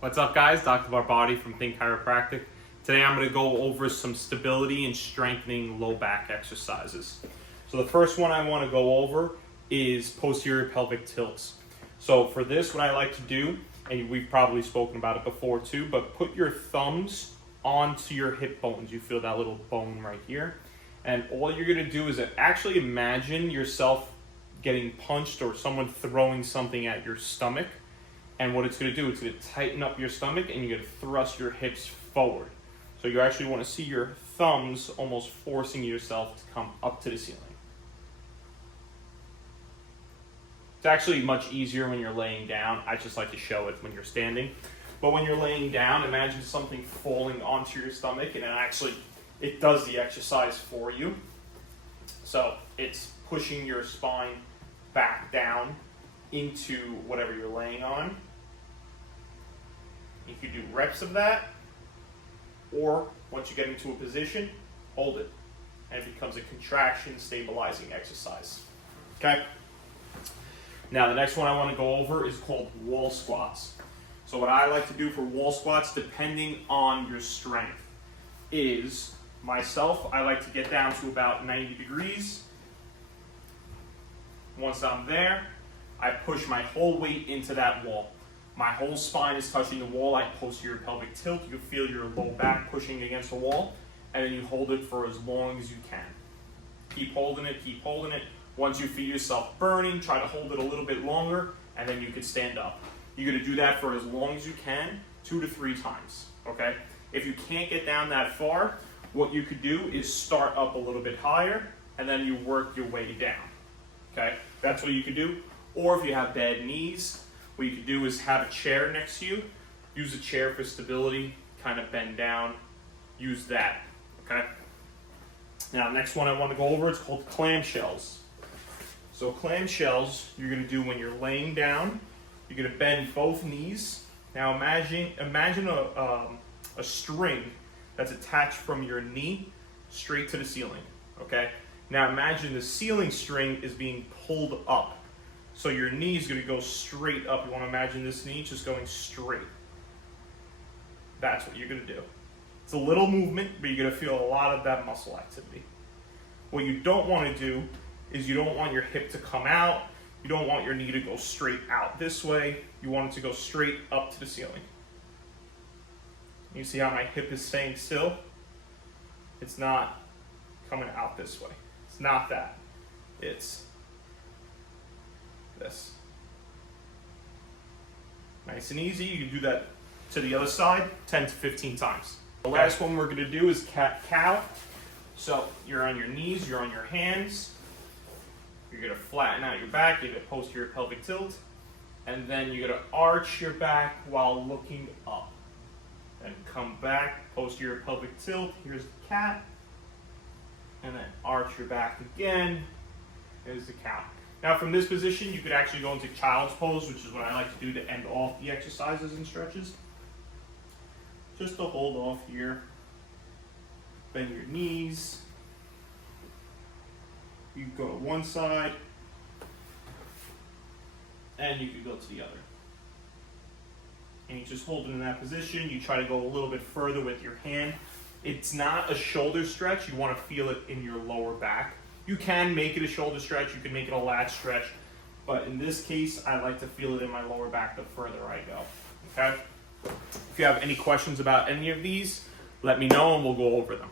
What's up, guys? Dr. Barbati from Think Chiropractic. Today I'm going to go over some stability and strengthening low back exercises. So the first one I want to go over is posterior pelvic tilts. So for this, what I like to do, and we've probably spoken about it before too, but put your thumbs onto your hip bones. You feel that little bone right here. And all you're going to do is actually imagine yourself getting punched or someone throwing something at your stomach. And what it's going to do, it's going to tighten up your stomach and you're going to thrust your hips forward. So you actually want to see your thumbs almost forcing yourself to come up to the ceiling. It's actually much easier when you're laying down. I just like to show it when you're standing. But when you're laying down, imagine something falling onto your stomach and it does the exercise for you. So it's pushing your spine back down into whatever you're laying on. You could do reps of that, or once you get into a position, hold it, and it becomes a contraction stabilizing exercise. Okay? Now the next one I want to go over is called wall squats. So what I like to do for wall squats, depending on your strength, is myself, I like to get down to about 90 degrees. Once I'm there, I push my whole weight into that wall. My whole spine is touching the wall. I posterior pelvic tilt. You feel your low back pushing against the wall, and then you hold it for as long as you can. Keep holding it, keep holding it. Once you feel yourself burning, try to hold it a little bit longer, and then you can stand up. You're gonna do that for as long as you can, 2 to 3 times, okay? If you can't get down that far, what you could do is start up a little bit higher, and then you work your way down, okay? That's what you could do. Or if you have bad knees, what you could do is have a chair next to you, use a chair for stability, kind of bend down, use that, okay? Now, next one I want to go over, it's called clamshells. So clamshells, you're going to do when you're laying down, you're going to bend both knees. Now imagine a string that's attached from your knee straight to the ceiling, okay? Now imagine the ceiling string is being pulled up. So your knee is going to go straight up. You want to imagine this knee just going straight. That's what you're going to do. It's a little movement, but you're going to feel a lot of that muscle activity. What you don't want to do is you don't want your hip to come out. You don't want your knee to go straight out this way. You want it to go straight up to the ceiling. You see how my hip is staying still? It's not coming out this way. It's not that. It's this. Nice and easy. You can do that to the other side 10 to 15 times. The last one we're going to do is cat-cow. So you're on your knees, you're on your hands. You're going to flatten out your back, give it posterior pelvic tilt, and then you're going to arch your back while looking up. And come back, posterior pelvic tilt. Here's the cat. And then arch your back again. Here's the cow. Now from this position, you could actually go into child's pose, which is what I like to do to end off the exercises and stretches. Just to hold off here. Bend your knees. You can go to one side, and you can go to the other. And you just hold it in that position. You try to go a little bit further with your hand. It's not a shoulder stretch. You want to feel it in your lower back. You can make it a shoulder stretch, you can make it a lat stretch, but in this case, I like to feel it in my lower back the further I go, okay? If you have any questions about any of these, let me know and we'll go over them.